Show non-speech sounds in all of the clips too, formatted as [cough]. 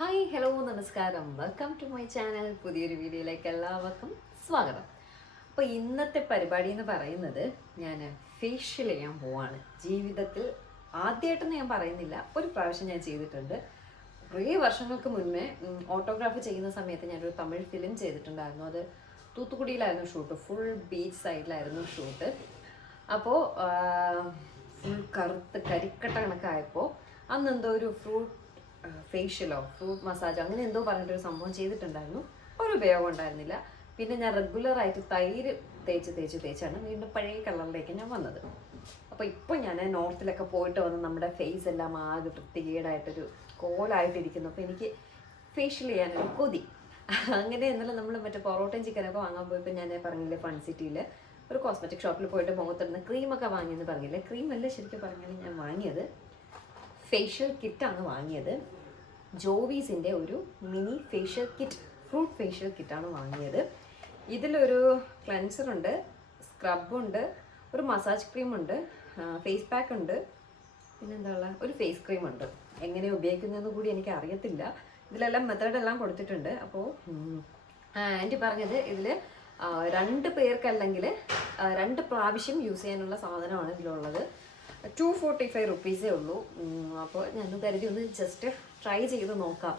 Hi hello നമസ്കാരം. Welcome to my channel. പുതിയൊരു വീഡിയോയിലേക്ക് എല്ലാവർക്കും സ്വാഗതം. അപ്പോൾ ഇന്നത്തെ പരിപാടി എന്ന് പറയുന്നത് ഞാൻ ഫേഷ്യൽ ചെയ്യാൻ പോവാണ്. ജീവിതത്തിൽ ആദ്യമായിട്ടൊന്നും ഞാൻ പറയുന്നില്ല. ഒരു പ്രാവശ്യം ഞാൻ ചെയ്തിട്ടുണ്ട്. കുറേ വർഷങ്ങൾക്ക് മുന്നേ ഓട്ടോഗ്രാഫ് ചെയ്യുന്ന സമയത്ത് ഞാനൊരു തമിഴ് ഫിലിം ചെയ്തിട്ടുണ്ടായിരുന്നു. അത് തൂത്തുക്കുടിയിലായിരുന്നു ഷൂട്ട്. ഫുൾ ബീച്ച് സൈഡിലായിരുന്നു ഷൂട്ട്. അപ്പോൾ ഫുൾ കറുത്ത് കരിക്കട്ട കണക്കായപ്പോൾ അന്ന് എന്തോ ഒരു ഫ്രൂട്ട് ഫേഷ്യലോ ഫ്രൂട്ട് മസാജോ അങ്ങനെ എന്തോ പറഞ്ഞിട്ടൊരു സംഭവം ചെയ്തിട്ടുണ്ടായിരുന്നു. ഒരു ഉപയോഗം ഉണ്ടായിരുന്നില്ല. പിന്നെ ഞാൻ റെഗുലറായിട്ട് തൈര് തേച്ച് തേച്ച് തേച്ചാണ് വീണ്ടും പഴയ കളറിലേക്ക് ഞാൻ വന്നത്. അപ്പോൾ ഇപ്പോൾ ഞാൻ നോർത്തിലൊക്കെ പോയിട്ട് വന്ന് നമ്മുടെ ഫേസ് എല്ലാം ആകെ വൃത്തികേടായിട്ടൊരു കോലായിട്ടിരിക്കുന്നു. അപ്പോൾ എനിക്ക് ഫേഷ്യൽ ചെയ്യാനൊരു കൊതി. അങ്ങനെ ഇന്നലെ നമ്മൾ മറ്റേ പൊറോട്ടയും ചിക്കനൊക്കെ വാങ്ങാൻ പോയപ്പോൾ ഞാൻ പറഞ്ഞില്ലേ ഫൺ സിറ്റിയിൽ ഒരു കോസ്മെറ്റിക് ഷോപ്പിൽ പോയിട്ട് മുഖത്തിടുന്ന ക്രീമൊക്കെ വാങ്ങിയെന്ന് പറഞ്ഞില്ലേ? ക്രീമല്ല ശരിക്കും പറഞ്ഞാൽ ഞാൻ വാങ്ങിയത്. ഫേഷ്യൽ കിറ്റാണ് വാങ്ങിയത്. ജോവീസിന്റെ ഒരു mini facial kit fruit facial കിറ്റാണ് വാങ്ങിയത്. ഇതിലൊരു ക്ലെൻസർ ഉണ്ട് സ്ക്രബുണ്ട് ഒരു മസാജ് ക്രീം ഉണ്ട് ഫേസ് പാക്ക് ഉണ്ട്. പിന്നെന്താ ഉള്ള ഒരു ഫേസ് ക്രീം ഉണ്ട്. എങ്ങനെ ഉപയോഗിക്കുന്നതെന്ന് കൂടി എനിക്ക് അറിയത്തില്ല ഇതിലെല്ലാം മെത്തേഡ് എല്ലാം കൊടുത്തിട്ടുണ്ട്. അപ്പോൾ ആന്റി പറഞ്ഞത് ഇതിൽ രണ്ട് പേർക്കല്ലെങ്കിൽ രണ്ട് പ്രാവശ്യം യൂസ് ചെയ്യാനുള്ള സാധനമാണ് ഇതിലുള്ളത്. ടു ഫോർട്ടി ഫൈവ് റുപ്പീസേ ഉള്ളൂ. അപ്പോൾ ഞാൻ കരുതി ഒന്ന് ജസ്റ്റ് ട്രൈ ചെയ്ത് നോക്കാം.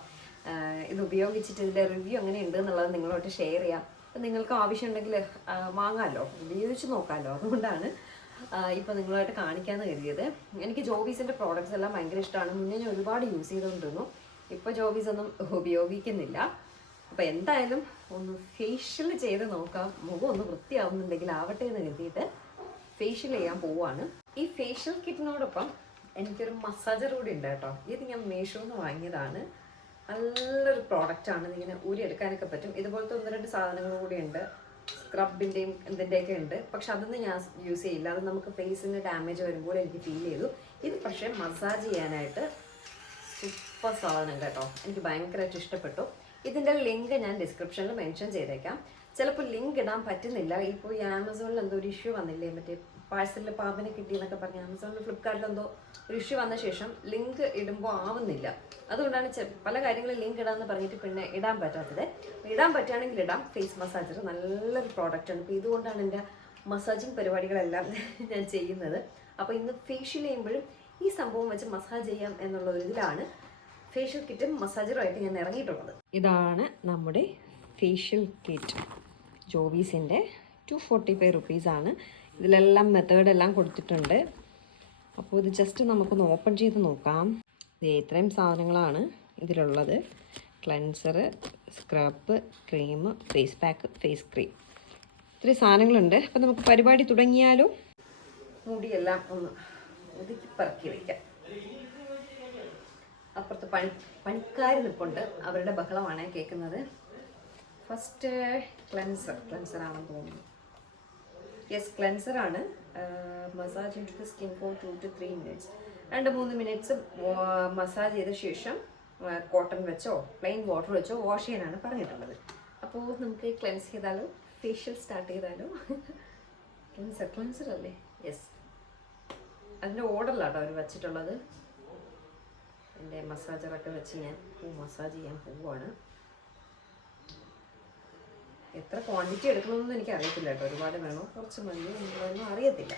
ഇത് ഉപയോഗിച്ചിട്ട് ഇതിന്റെ റിവ്യൂ എങ്ങനെ ഉണ്ട് എന്നുള്ളത് നിങ്ങളോട്ട് ഷെയർ ചെയ്യാം. അപ്പം നിങ്ങൾക്ക് ആവശ്യമുണ്ടെങ്കിൽ വാങ്ങാമല്ലോ ഉപയോഗിച്ച് നോക്കാമല്ലോ അതുകൊണ്ടാണ് ഇപ്പോൾ നിങ്ങളുമായിട്ട് കാണിക്കാമെന്ന് കരുതിയത്. എനിക്ക് ജോബീസിന്റെ പ്രോഡക്റ്റ്സ് എല്ലാം ഭയങ്കര ഇഷ്ടമാണ്. മുന്നേ ഞാൻ ഒരുപാട് യൂസ് ചെയ്തുകൊണ്ടിരുന്നു. ഇപ്പോൾ ജോബീസ് ഒന്നും ഉപയോഗിക്കുന്നില്ല. അപ്പോൾ എന്തായാലും ഒന്ന് ഫേഷ്യൽ ചെയ്ത് നോക്കാം. മുഖം ഒന്ന് വൃത്തിയാവുന്നുണ്ടെങ്കിൽ ആവട്ടെ എന്ന് കരുതിയിട്ട് ഫേഷ്യൽ ചെയ്യാൻ പോവാണ്. ഈ ഫേഷ്യൽ കിറ്റിനോടൊപ്പം എനിക്കൊരു മസാജർ കൂടി ഉണ്ട് കേട്ടോ. ഇത് ഞാൻ മീഷോന്ന് നിന്ന് വാങ്ങിയതാണ്. നല്ലൊരു പ്രോഡക്റ്റാണ് ഇതിങ്ങനെ ഊരിയെടുക്കാനൊക്കെ പറ്റും. ഇതുപോലത്തെ ഒന്ന് രണ്ട് സാധനങ്ങൾ കൂടി ഉണ്ട്. സ്ക്രബിന്റെയും എന്തിന്റെയൊക്കെ ഉണ്ട്. പക്ഷെ അതൊന്നും ഞാൻ യൂസ് ചെയ്യില്ല. അത് നമുക്ക് ഫേസിന് ഡാമേജ് വരുമ്പോൾ എനിക്ക് ഫീൽ ചെയ്തു. ഇത് പക്ഷേ മസാജ് ചെയ്യാനായിട്ട് സൂപ്പർ സാധനം കേട്ടോ. എനിക്ക് ഭയങ്കരമായിട്ട് ഇഷ്ടപ്പെട്ടു. ഇതിന്റെ ലിങ്ക് ഞാൻ ഡിസ്ക്രിപ്ഷനിൽ മെൻഷൻ ചെയ്തേക്കാം. ചിലപ്പോൾ ലിങ്ക് ഇടാൻ പറ്റുന്നില്ല. ഇപ്പോൾ ഈ ആമസോണിൽ എന്തോ ഒരു ഇഷ്യൂ വന്നില്ലേ? മറ്റേ പാഴ്സലിൽ പാമ്പിനെ കിട്ടി എന്നൊക്കെ പറഞ്ഞ് ആമസോണിൽ ഫ്ലിപ്കാർട്ടിൽ എന്തോ ഒരു ഇഷ്യൂ വന്ന ശേഷം ലിങ്ക് ഇടുമ്പോൾ ആവുന്നില്ല. അതുകൊണ്ടാണ് പല കാര്യങ്ങളും ലിങ്ക് ഇടാമെന്ന് പറഞ്ഞിട്ട് പിന്നെ ഇടാൻ പറ്റാത്തത്. ഇടാൻ പറ്റുകയാണെങ്കിൽ ഇടാം. ഫേസ് മസാജർ നല്ലൊരു പ്രോഡക്റ്റ് ആണ്. ഇപ്പോൾ ഇതുകൊണ്ടാണ് എന്റെ മസാജിങ് പരിപാടികളെല്ലാം [laughs] ഞാൻ ചെയ്യുന്നത്. അപ്പോൾ ഇന്ന് ഫേഷ്യൽ ചെയ്യുമ്പോഴും ഈ സംഭവം വെച്ച് മസാജ് ചെയ്യാം എന്നുള്ള ഒരു ഇതിലാണ് ഫേഷ്യൽ കിറ്റും മസാജറും ആയിട്ട് ഞാൻ ഇറങ്ങിയിട്ടുള്ളത്. ഇതാണ് നമ്മുടെ ഫേഷ്യൽ കിറ്റ് ജോബീസിന്റെ ടു ഫോർട്ടി ഫൈവ് റുപ്പീസാണ് ഇതിലെല്ലാം മെത്തേഡ് എല്ലാം കൊടുത്തിട്ടുണ്ട്. അപ്പോൾ ഇത് ജസ്റ്റ് നമുക്കൊന്ന് ഓപ്പൺ ചെയ്ത് നോക്കാം. ഇത് ഇത്രയും സാധനങ്ങളാണ് ഇതിലുള്ളത്. Cleanser scrub cream face pack face cream ഇത്രയും സാധനങ്ങളുണ്ട്. അപ്പം നമുക്ക് പരിപാടി തുടങ്ങിയാലോ? മുടിയെല്ലാം ഒന്ന് ഒതുക്കി പറക്കി വയ്ക്കാം അപ്പുറത്ത് പണി പണിക്കാർ നിൽപ്പുണ്ട്. അവരുടെ ബഹളമാണ് കേൾക്കുന്നത്. ഫസ്റ്റ് ക്ലെൻസർ ആണെന്ന് തോന്നുന്നു. യെസ് ക്ലെൻസർ ആണ്. Massage into skin for two two three minutes രണ്ട് മൂന്ന് മിനിറ്റ്സ് മസാജ് ചെയ്ത ശേഷം കോട്ടൺ വെച്ചോ പ്ലെയിൻ വാട്ടർ വെച്ചോ വാഷ് ചെയ്യാനാണ് പറഞ്ഞിട്ടുള്ളത്. അപ്പോൾ നമുക്ക് ക്ലെൻസ് ചെയ്താലോ? ഫേഷ്യൽ സ്റ്റാർട്ട് ചെയ്താലോ? ക്ലെൻസർ ക്ലെൻസർ അല്ലേ? യെസ് അതിന്റെ ഓർഡറിലാട്ടോ അവർ വെച്ചിട്ടുള്ളത്. എന്റെ മസാജറൊക്കെ വെച്ച് ഞാൻ മസാജ് ചെയ്യാൻ പോവുകയാണ് എത്ര ക്വാണ്ടിറ്റി എടുക്കണമെന്നൊന്നും എനിക്ക് അറിയത്തില്ല കേട്ടോ. ഒരുപാട് വേണോ? കുറച്ച് മതി. എന്നുള്ളതൊന്നും അറിയത്തില്ല.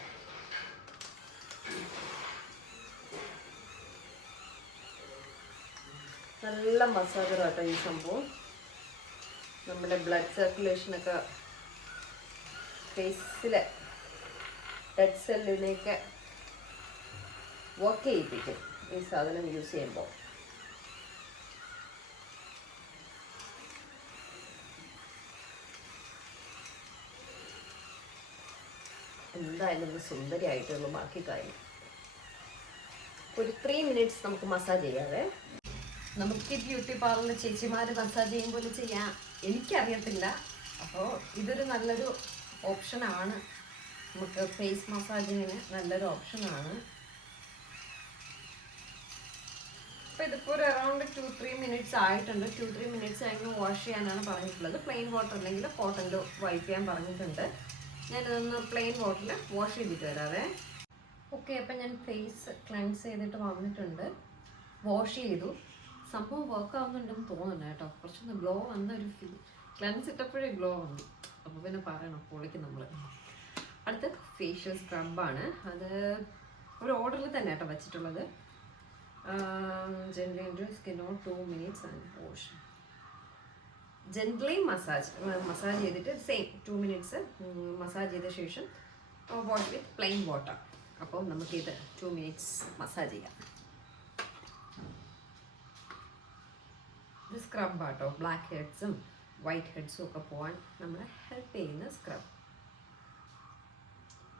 നല്ല മസാജർ കേട്ടോ ഈ സംഭവം. നമ്മുടെ ബ്ലഡ് സർക്കുലേഷനൊക്കെ ഫേസിലെ ഡെഡ് സെല്ലിനെയൊക്കെ വർക്ക് ചെയ്യിപ്പിക്കും ഈ സാധനം യൂസ് ചെയ്യുമ്പോൾ. എന്തായാലും ഒന്ന് സുന്ദരിയായിട്ടുള്ളൂ ബാക്കി കാര്യം ഒരു ത്രീ മിനിറ്റ്സ് നമുക്ക് മസാജ് ചെയ്യാവേ. നമുക്ക് ബ്യൂട്ടി പാർലറിൽ ചേച്ചിമാർ മസാജ് ചെയ്യും പോലെ ചെയ്യാം. എനിക്കറിയത്തില്ല. അപ്പോൾ ഇതൊരു നല്ലൊരു ഓപ്ഷനാണ് നമുക്ക് ഫേസ് മസാജിങ്ങിന് നല്ലൊരു ഓപ്ഷനാണ് അപ്പോൾ ഇതിപ്പോൾ ഒരു അറൗണ്ട് ടു ത്രീ മിനിറ്റ്സ് ആയിട്ടുണ്ട്. ടു ത്രീ മിനിറ്റ്സ് കഴിഞ്ഞ് വാഷ് ചെയ്യാനാണ് പറഞ്ഞിട്ടുള്ളത്. പ്ലെയിൻ വാട്ടർ അല്ലെങ്കിൽ കോട്ടണിൽ വൈപ്പ് ചെയ്യാൻ പറഞ്ഞിട്ടുണ്ട്. ഞാനിതൊന്ന് പ്ലെയിൻ വാട്ടറിൽ വാഷ് ചെയ്തിട്ട് വരാവേ. ഓക്കെ അപ്പം ഞാൻ ഫേസ് ക്ലൻസ് ചെയ്തിട്ട് വന്നിട്ടുണ്ട്. വാഷ് ചെയ്തു. സംഭവം വർക്ക് ആവുന്നുണ്ടെന്ന് തോന്നുന്നു കേട്ടോ. കുറച്ചൊന്ന് ഗ്ലോ വന്ന ഒരു ഫീൽ ക്ലൻസ് ഇട്ടപ്പോഴേ ഗ്ലോ വന്നു. അപ്പോൾ പിന്നെ പറയണം പൊളിക്ക് നമ്മൾ അടുത്ത ഫേഷ്യൽ സ്ക്രബാണ് അത് ഒരു ഓർഡറിൽ തന്നെ കേട്ടോ വെച്ചിട്ടുള്ളത്. Gently സ്കിന്നോ two minutes and wash gently massage massage ചെയ്തിട്ട് സെയിം ടു മിനിറ്റ്സ് മസാജ് ചെയ്ത ശേഷം വാഷ് വിത്ത് പ്ലെയിൻ വാട്ടർ അപ്പോൾ നമുക്കിത് ടു മിനിറ്റ്സ് മസാജ് ചെയ്യാം. ഇത് സ്ക്രബ് ആട്ടോ. ബ്ലാക്ക് ഹെഡ്സും വൈറ്റ് ഹെഡ്സും ഒക്കെ പോകാൻ നമ്മളെ ഹെൽപ്പ് ചെയ്യുന്ന സ്ക്രബ്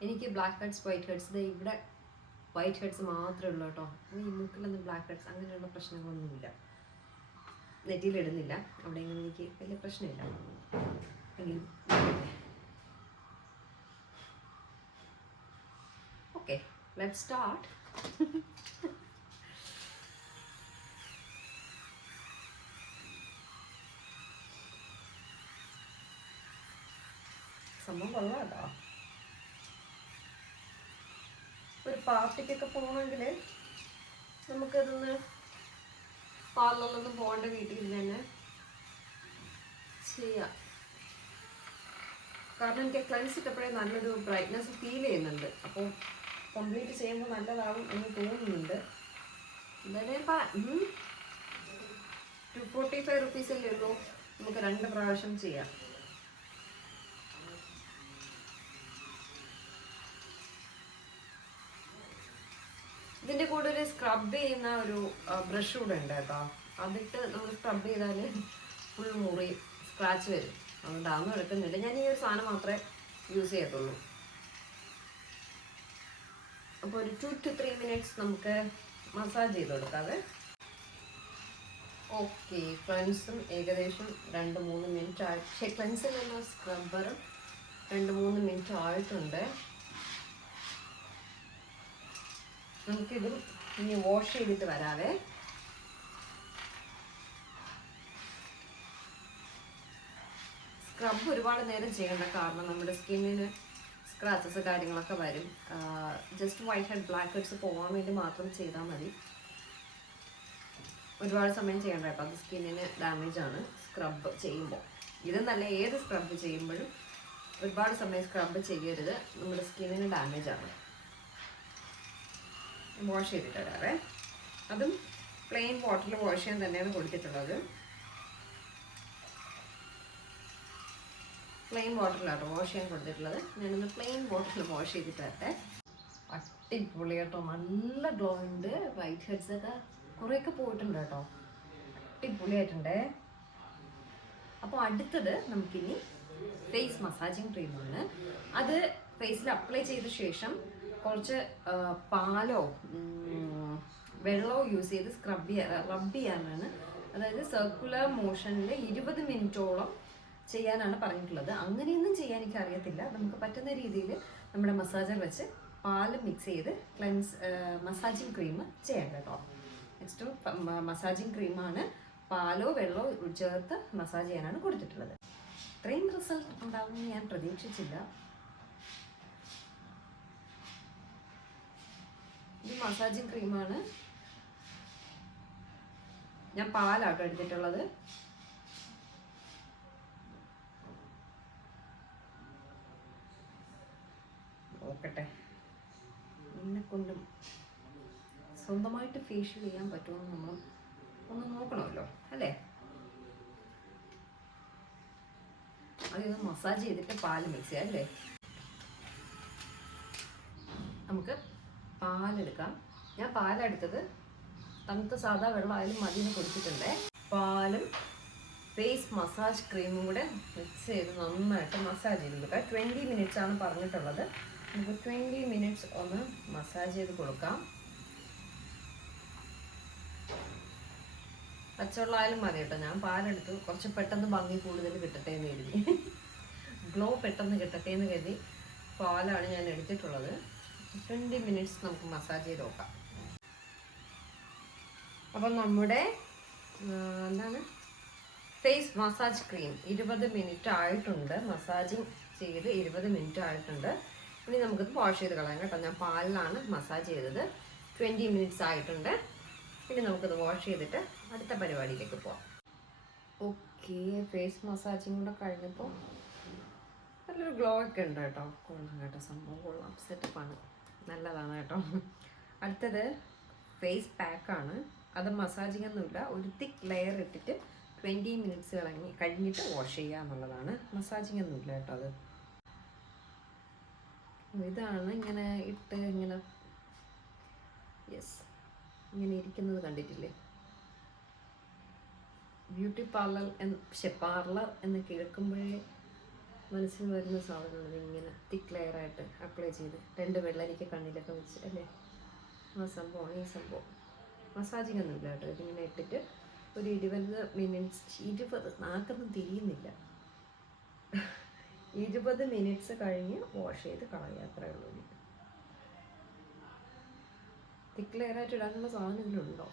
എനിക്ക് ബ്ലാക്ക് ഹെഡ്സ് വൈറ്റ് ഹെഡ്സ് ഇവിടെ വൈറ്റ് ഹെഡ്സ് മാത്രമേ ഉള്ളൂ കേട്ടോ. ഈ മുക്കിലൊന്നും ബ്ലാക്ക് ഹെഡ്സ് അങ്ങനെയുള്ള പ്രശ്നങ്ങളൊന്നുമില്ല. നെറ്റിയിലിടുന്നില്ല. അവിടെ ഇങ്ങനെ എനിക്ക് വലിയ പ്രശ്നമില്ല. ഓക്കെ. ലെറ്റ് സ്റ്റാർട്ട് സംഭവം കൊള്ളാം കേട്ടോ. ഒരു പാർട്ടിക്കൊക്കെ പോകണമെങ്കിൽ നമുക്കതൊന്ന് പാർലറിലൊന്നും പോകേണ്ട വീട്ടിൽ തന്നെ ചെയ്യാം. കാരണം എനിക്ക് ക്ലൻസ് ഇട്ടപ്പോഴേ നല്ലൊരു ബ്രൈറ്റ്നെസ് ഫീൽ ചെയ്യുന്നുണ്ട്. അപ്പോൾ കംപ്ലീറ്റ് ചെയ്യുമ്പോൾ നല്ലതാവും എന്ന് തോന്നുന്നുണ്ട്. എന്തായാലും ടു ഫോർട്ടി ഫൈവ് റുപ്പീസല്ലേ ഉള്ളൂ. നമുക്ക് രണ്ട് പ്രാവശ്യം ചെയ്യാം. ഇതിന്റെ കൂടെ ഒരു സ്ക്രബ് ചെയ്യുന്ന ഒരു ബ്രഷ് കൂടെ ഉണ്ട് കേട്ടോ. അതിട്ട് നമ്മൾ സ്ക്രബ് ചെയ്താൽ ഫുൾ മുറി സ്ക്രാച്ച് വരും. അതുകൊണ്ട് അതൊന്നും എടുക്കുന്നില്ല. ഞാൻ ഈ ഒരു സാധനം മാത്രമേ യൂസ് ചെയ്യത്തുള്ളൂ. അപ്പോൾ ഒരു ടു ടു ത്രീ മിനിറ്റ്സ് നമുക്ക് മസാജ് ചെയ്ത് കൊടുക്കാതെ ഓക്കെ ക്ലൻസും ഏകദേശം രണ്ട് മൂന്ന് മിനിറ്റ് ആയി. പക്ഷേ നിന്ന് സ്ക്രബ്ബറും രണ്ട് മൂന്ന് മിനിറ്റ് ആയിട്ടുണ്ട്. നമുക്കിതും ഇനി വാഷ് ചെയ്തിട്ട് വരാവേ. സ്ക്രബ് ഒരുപാട് നേരം ചെയ്യേണ്ട കാരണം നമ്മുടെ സ്കിന്നിന് സ്ക്രാച്ചസ് കാര്യങ്ങളൊക്കെ വരും. Just white head black heads പോകാൻ വേണ്ടി മാത്രം ചെയ്താൽ മതി. ഒരുപാട് സമയം ചെയ്യേണ്ട കേട്ടോ. അത് സ്കിന്നിന് ഡാമേജ് ആണ് സ്ക്രബ് ചെയ്യുമ്പോൾ ഇതെന്നല്ല ഏത് സ്ക്രബ് ചെയ്യുമ്പോഴും ഒരുപാട് സമയം സ്ക്രബ് ചെയ്യരുത്. നമ്മുടെ സ്കിന്നിന് ഡാമേജ് ആണ്. വാഷ് ചെയ്തിട്ട് വരാവേ അതും പ്ലെയിൻ വാട്ടറിൽ വാഷ് ചെയ്യാൻ തന്നെയാണ് കൊടുത്തിട്ടുള്ളത്. പ്ലെയിൻ വാട്ടറിലാണ് വാഷ് ചെയ്യാൻ കൊടുത്തിട്ടുള്ളത്. ഞാനൊന്ന് പ്ലെയിൻ വാട്ടറിൽ വാഷ് ചെയ്തിട്ട് തരട്ടെ അടിപൊളി കേട്ടോ നല്ല ഗ്ലോ ഉണ്ട്. വൈറ്റ് ഹെഡ്സ് ഒക്കെ കുറേയൊക്കെ പോയിട്ടുണ്ട് കേട്ടോ. അടിപൊളിയായിട്ടുണ്ടേ. അപ്പോൾ അടുത്തത് നമുക്കിനി ഫേസ് മസാജിങ് ക്രീമാണ് അത് ഫേസിൽ അപ്ലൈ ചെയ്ത ശേഷം കുറച്ച് പാലോ വെള്ളമോ യൂസ് ചെയ്ത് സ്ക്രബ് ചെയ്യാൻ റബ്ബ് ചെയ്യാനാണ്. അതായത് സർക്കുലർ മോഷനിൽ ഇരുപത് മിനിറ്റോളം ചെയ്യാനാണ് പറഞ്ഞിട്ടുള്ളത്. അങ്ങനെയൊന്നും ചെയ്യാൻ എനിക്ക് അറിയത്തില്ല നമുക്ക് പറ്റുന്ന രീതിയിൽ നമ്മുടെ മസാജർ വെച്ച് പാൽ മിക്സ് ചെയ്ത് ക്ലെൻസ് മസാജിങ് ക്രീം ചെയ്യാം കേട്ടോ. നെക്സ്റ്റ് മസാജിങ് ക്രീമാണ് പാലോ വെള്ളമോ ചേർത്ത് മസാജ് ചെയ്യാനാണ് കൊടുത്തിട്ടുള്ളത്. ഇത്രയും റിസൾട്ട് ഉണ്ടാവുമെന്ന് ഞാൻ പ്രതീക്ഷിച്ചില്ല. ഇത് മസാജിങ് ക്രീമാണ്. ഞാൻ പാലാട്ടോ എടുത്തിട്ടുള്ളത്. നോക്കട്ടെ. എന്നെ കൊണ്ടും സ്വന്തമായിട്ട് ഫേഷ്യൽ ചെയ്യാൻ പറ്റുമെന്ന് നമ്മൾ ഒന്ന് നോക്കണമല്ലോ അല്ലേ? അതൊന്ന് മസാജ് ചെയ്തിട്ട് പാൽ മിക്സ് ചെയ്യാം അല്ലേ? നമുക്ക് പാലെടുക്കാം. ഞാൻ പാലെടുത്തത് തണുത്ത സാധാ വെള്ളമായാലും മതി എന്ന് കൊടുത്തിട്ടുണ്ട്. പാലും ഫേസ് മസാജ് ക്രീമും കൂടെ മിക്സ് ചെയ്ത് നന്നായിട്ട് മസാജ് ചെയ്ത് കൊടുക്കാം ട്വന്റി മിനിറ്റ്സ് ആണ് പറഞ്ഞിട്ടുള്ളത്. നമുക്ക് ട്വന്റി മിനിറ്റ്സ് ഒന്ന് മസാജ് ചെയ്ത് കൊടുക്കാം. പച്ചവെള്ളമായാലും മതി കേട്ടോ. ഞാൻ പാലെടുത്ത് കുറച്ച് പെട്ടെന്ന് ഭംഗി കൂടുതൽ കിട്ടട്ടെ എന്ന് കരുതി. [laughs] ഗ്ലോ പെട്ടെന്ന് കിട്ടട്ടെ എന്ന് കരുതി പാലാണ് ഞാൻ എടുത്തിട്ടുള്ളത്. ട്വന്റി മിനിറ്റ്സ് നമുക്ക് മസാജ് ചെയ്ത് നോക്കാം. അപ്പം നമ്മുടെ എന്താണ്? ഫേസ് മസാജ് ക്രീം ഇരുപത് മിനിറ്റ് ആയിട്ടുണ്ട്. മസാജിങ് ചെയ്ത് ഇരുപത് മിനിറ്റ് ആയിട്ടുണ്ട്. ഇനി നമുക്കിത് വാഷ് ചെയ്ത് കളയാം കേട്ടോ. ഞാൻ പാലിലാണ് മസാജ് ചെയ്തത്. ട്വന്റി മിനിറ്റ്സ് ആയിട്ടുണ്ട്. ഇനി നമുക്കത് വാഷ് ചെയ്തിട്ട് അടുത്ത പരിപാടിയിലേക്ക് പോവാം. ഓക്കെ ഫേസ് മസാജിങ് കൂടെ കഴിഞ്ഞപ്പോൾ നല്ലൊരു ഗ്ലോ ഒക്കെ ഉണ്ട് കേട്ടോ. കൊള്ളാം കേട്ടോ. സംഭവം കൊള്ളാം. സെറ്റപ്പാണ് നല്ലതാണ് കേട്ടോ. അടുത്തത് ഫേസ് പാക്കാണ് അത് മസാജിങ് ഒന്നുമില്ല ഒരു തിക്ക് ലെയർ ഇട്ടിട്ട് ട്വന്റി മിനിറ്റ്സ് കളഞ്ഞ് കഴിഞ്ഞിട്ട് വാഷ് ചെയ്യുക എന്നുള്ളതാണ്. മസാജിങ് ഒന്നുമില്ല കേട്ടോ അത്. ഇതാണ് ഇങ്ങനെ ഇട്ട് ഇങ്ങനെ. യെസ് ഇങ്ങനെ ഇരിക്കുന്നത് കണ്ടിട്ടില്ലേ? ബ്യൂട്ടി പാർലർ എന്ന് പക്ഷെ പാർലർ എന്ന് കേൾക്കുമ്പോഴേ മനസ്സിൽ വരുന്ന സാധനങ്ങൾ ഇങ്ങനെ തിക്ക് ലെയർ ആയിട്ട് അപ്ലൈ ചെയ്ത് രണ്ട് വെള്ളരിക്ക കണ്ണിലൊക്കെ വെച്ച് അല്ലേ? ആ സംഭവമാണ് ഈ സംഭവം. മസാജിങ് ഒന്നും ഇല്ല കേട്ടോ. ഇതിങ്ങനെ ഇട്ടിട്ട് ഒരു ഇരുപത് മിനിറ്റ്സ് ഇരുപത് നാക്കൊന്നും തിരിയുന്നില്ല. ഇരുപത് മിനിറ്റ്സ് കഴിഞ്ഞ് വാഷ് ചെയ്ത് കളയുക ഉള്ളൂ തിക്ക് ലെയർ ആയിട്ട് ഇടാനുള്ള സാധനം ഇതിലുണ്ടോ?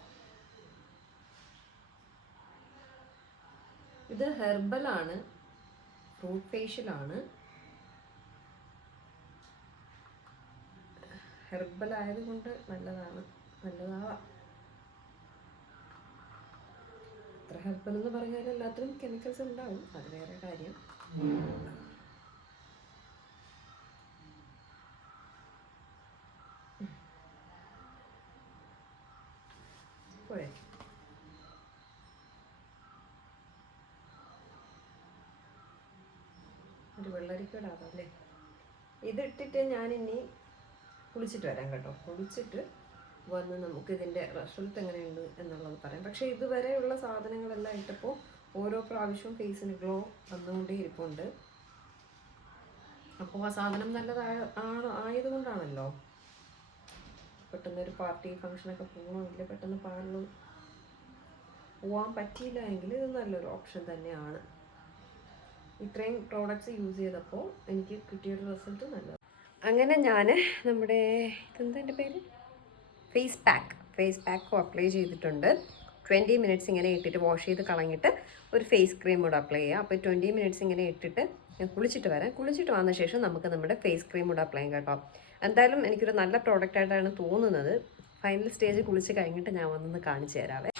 ഇത് ഹെർബലാണ് ഫ്രൂട്ട് ഫേഷ്യലാണ് ഹെർബൽ ആയതുകൊണ്ട് നല്ലതാണ്. നല്ലതാവാം. എത്ര ഹെർബൽ എന്ന് പറഞ്ഞാൽ എല്ലാത്തിലും കെമിക്കൽസ് ഉണ്ടാവും. അത് വേറെ കാര്യം. പോരെ വെള്ളരിക്കടാവാം അല്ലേ ഇതിട്ടിട്ട് ഞാനിനി കുളിച്ചിട്ട് വരാം കേട്ടോ. കുളിച്ചിട്ട് വന്ന് നമുക്ക് ഇതിന്റെ റിസൾട്ട് എങ്ങനെയുണ്ട് എന്നുള്ളത് പറയാം. പക്ഷേ ഇതുവരെയുള്ള സാധനങ്ങളെല്ലാം ഇട്ടപ്പോൾ ഓരോ പ്രാവശ്യവും ഫേസിന് ഗ്ലോ വന്നുകൊണ്ടേ ഇരിപ്പുണ്ട്. അപ്പോൾ ആ സാധനം നല്ലതായ ആണ് ആയതുകൊണ്ടാണല്ലോ. പെട്ടെന്ന് ഒരു പാർട്ടി ഫംഗ്ഷനൊക്കെ പോകണമെങ്കിൽ പെട്ടെന്ന് പാർലർ പോകാൻ പറ്റിയില്ല എങ്കിൽ ഇത് നല്ലൊരു ഓപ്ഷൻ തന്നെയാണ്. ഇത്രയും പ്രോഡക്റ്റ്സ് യൂസ് ചെയ്തപ്പോൾ എനിക്ക് കിട്ടിയൊരു റിസൾട്ട് നല്ലത് അങ്ങനെ ഞാൻ നമ്മുടെ ഇതെന്താ എന്റെ പേര്? ഫേസ് പാക്ക് ഫേസ് പാക്കും അപ്ലൈ ചെയ്തിട്ടുണ്ട്. ട്വന്റി മിനിറ്റ്സ് ഇങ്ങനെ ഇട്ടിട്ട് വാഷ് ചെയ്ത് കളഞ്ഞിട്ട് ഒരു ഫേസ് ക്രീം കൂടെ അപ്ലൈ ചെയ്യുക അപ്പോൾ ട്വന്റി മിനിറ്റ്സ് ഇങ്ങനെ ഇട്ടിട്ട് ഞാൻ കുളിച്ചിട്ട് വരാം. കുളിച്ചിട്ട് വന്ന ശേഷം നമുക്ക് നമ്മുടെ ഫേസ് ക്രീം കൂടെ അപ്ലൈ ചെയ്യാം കേട്ടോ. എന്തായാലും എനിക്കൊരു നല്ല പ്രോഡക്റ്റ് ആയിട്ടാണ് തോന്നുന്നത്. ഫൈനൽ സ്റ്റേജ് കുളിച്ച് കഴിഞ്ഞിട്ട് ഞാൻ വന്നൊന്ന് കാണിച്ചു തരാവേ.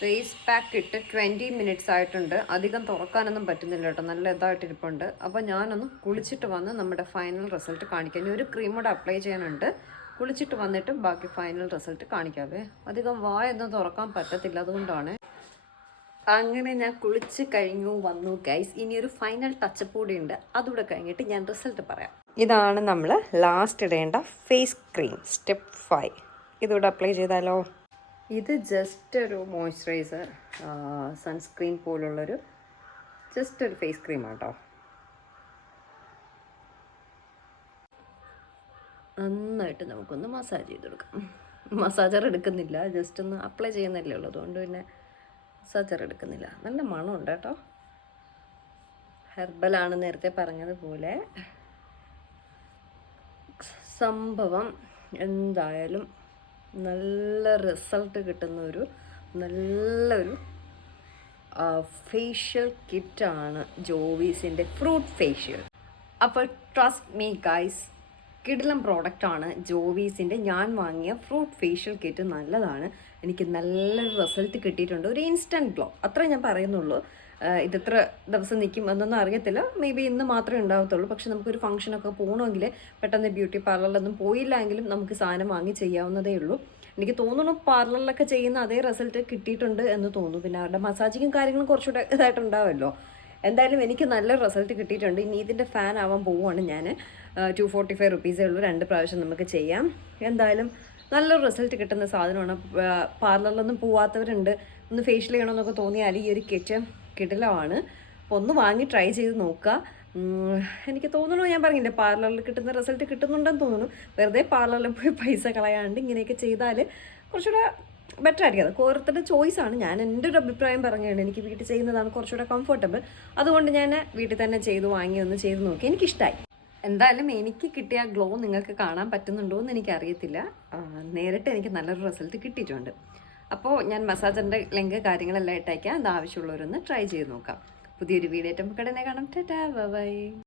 ഫേസ് പാക്ക് ഇട്ട് ട്വന്റി മിനിറ്റ്സ് ആയിട്ടുണ്ട്. അധികം തുറക്കാനൊന്നും പറ്റുന്നില്ല കേട്ടോ. നല്ല ഇതായിട്ട് ഇരിപ്പുണ്ട്. അപ്പോൾ ഞാനൊന്ന് കുളിച്ചിട്ട് വന്ന് നമ്മുടെ ഫൈനൽ റിസൾട്ട് കാണിക്കാം. ഇനി ഒരു ക്രീം കൂടെ അപ്ലൈ ചെയ്യാനുണ്ട്. കുളിച്ചിട്ട് വന്നിട്ട് ബാക്കി ഫൈനൽ റിസൾട്ട് കാണിക്കാവേ. അധികം വായൊന്നും തുറക്കാൻ പറ്റത്തില്ല അതുകൊണ്ടാണ്. അങ്ങനെ ഞാൻ കുളിച്ച് കഴിഞ്ഞു വന്നു ഗൈസ് ഇനി ഒരു ഫൈനൽ ടച്ചപ്പ് കൂടി ഉണ്ട്. അതുകൂടെ കഴിഞ്ഞിട്ട് ഞാൻ റിസൾട്ട് പറയാം. ഇതാണ് നമ്മൾ ലാസ്റ്റ് ഇടേണ്ട ഫേസ് ക്രീം സ്റ്റെപ്പ് ഫൈവ് ഇതുകൂടെ അപ്ലൈ ചെയ്താലോ? ഇത് ജസ്റ്റ് ഒരു മോയ്സ്ചറൈസർ സൺസ്ക്രീൻ പോലുള്ളൊരു ജസ്റ്റ് ഒരു ഫേസ് ക്രീം കേട്ടോ നന്നായിട്ട് നമുക്കൊന്ന് മസാജ് ചെയ്ത് കൊടുക്കാം മസാജർ എടുക്കുന്നില്ല ജസ്റ്റ് ഒന്ന് അപ്ലൈ ചെയ്യുന്നല്ലേ ഉള്ളൂ. അതുകൊണ്ട് പിന്നെ മസാജർ എടുക്കുന്നില്ല. നല്ല മണമുണ്ട് കേട്ടോ. ഹെർബലാണ് നേരത്തെ പറഞ്ഞതുപോലെ. സംഭവം എന്തായാലും നല്ല റിസൾട്ട് കിട്ടുന്ന ഒരു നല്ലൊരു ഫേഷ്യൽ കിറ്റാണ് ജോവീസിന്റെ ഫ്രൂട്ട് ഫേഷ്യൽ അപ്പോൾ ട്രസ്റ്റ് മീ ഗൈസ് കിടിലം പ്രോഡക്റ്റാണ് ജോവീസിന്റെ ഞാൻ വാങ്ങിയ ഫ്രൂട്ട് ഫേഷ്യൽ കിറ്റ് നല്ലതാണ്. എനിക്ക് നല്ലൊരു റിസൾട്ട് കിട്ടിയിട്ടുണ്ട്. ഒരു ഇൻസ്റ്റന്റ് ഗ്ലോ അത്രേ ഞാൻ പറയുന്നുള്ളൂ. ആഹ് ഇത് എത്ര ദിവസം നിൽക്കും എന്നൊന്നും അറിയത്തില്ല. മേ ബി ഇന്ന് മാത്രമേ ഉണ്ടാവത്തുള്ളൂ. പക്ഷെ നമുക്കൊരു ഫംഗ്ഷനൊക്കെ പോകണമെങ്കിൽ പെട്ടെന്ന് ബ്യൂട്ടി പാർലറിലൊന്നും പോയില്ല എങ്കിലും നമുക്ക് സാധനം വാങ്ങി ചെയ്യാവുന്നതേ ഉള്ളൂ. എനിക്ക് തോന്നുന്നു പാർലറിലൊക്കെ ചെയ്യുന്ന അതേ റിസൾട്ട് കിട്ടിയിട്ടുണ്ട് എന്ന് തോന്നുന്നു. പിന്നെ അവരുടെ മസാജിങ്ങും കാര്യങ്ങളും കുറച്ചുകൂടെ ഇതായിട്ടുണ്ടാവുമല്ലോ എന്തായാലും എനിക്ക് നല്ല റിസൾട്ട് കിട്ടിയിട്ടുണ്ട്. ഇനി ഇതിന്റെ ഫാൻ ആവാൻ പോവുകയാണ് ഞാൻ ടു ഫോർട്ടി ഫൈവ് റുപ്പീസേ ഉള്ളൂ. രണ്ട് പ്രാവശ്യം നമുക്ക് ചെയ്യാം. എന്തായാലും നല്ല റിസൾട്ട് കിട്ടുന്ന സാധനമാണ്. പാർലറിലൊന്നും പോവാത്തവരുണ്ട്. ഒന്ന് ഫേഷ്യൽ ചെയ്യണമെന്നൊക്കെ തോന്നിയാൽ ഈ ഒരു കിറ്റ് കിടിലമാണ്. അപ്പോൾ ഒന്ന് വാങ്ങി ട്രൈ ചെയ്ത് നോക്കുക എനിക്ക് തോന്നുന്നു ഞാൻ പറഞ്ഞില്ലേ പാർലറിൽ കിട്ടുന്ന റിസൾട്ട് കിട്ടുന്നുണ്ടെന്ന് തോന്നുന്നു. വെറുതെ പാർലറിൽ പോയി പൈസ കളയാണ്ട് ഇങ്ങനെയൊക്കെ ചെയ്താൽ കുറച്ചുകൂടെ ബെറ്റർ ആയിരിക്കും. അത് ഓരോരുത്തരുടെ ചോയ്സ് ആണ്. ഞാൻ എന്റെ ഒരു അഭിപ്രായം പറഞ്ഞാണ് എനിക്ക് വീട്ടിൽ ചെയ്യുന്നതാണ് കുറച്ചുകൂടെ കംഫർട്ടബിൾ അതുകൊണ്ട് ഞാൻ വീട്ടിൽ തന്നെ ചെയ്ത് വാങ്ങി ഒന്ന് ചെയ്ത് നോക്കി. എനിക്കിഷ്ടമായി എന്തായാലും എനിക്ക് കിട്ടിയ ഗ്ലോ നിങ്ങൾക്ക് കാണാൻ പറ്റുന്നുണ്ടോ എന്ന് എനിക്കറിയത്തില്ല നേരിട്ട് എനിക്ക് നല്ലൊരു റിസൾട്ട് കിട്ടിയിട്ടുണ്ട്. അപ്പോൾ ഞാൻ മസാജറിന്റെ ലിങ്ക് കാര്യങ്ങളെല്ലാം ഇട്ടേക്കാം. അത് ആവശ്യമുള്ളവരൊന്ന് ട്രൈ ചെയ്ത് നോക്കാം. പുതിയൊരു വീഡിയോ ആയിട്ട് നമുക്ക് കാണാം. ടാറ്റാ. ബൈ.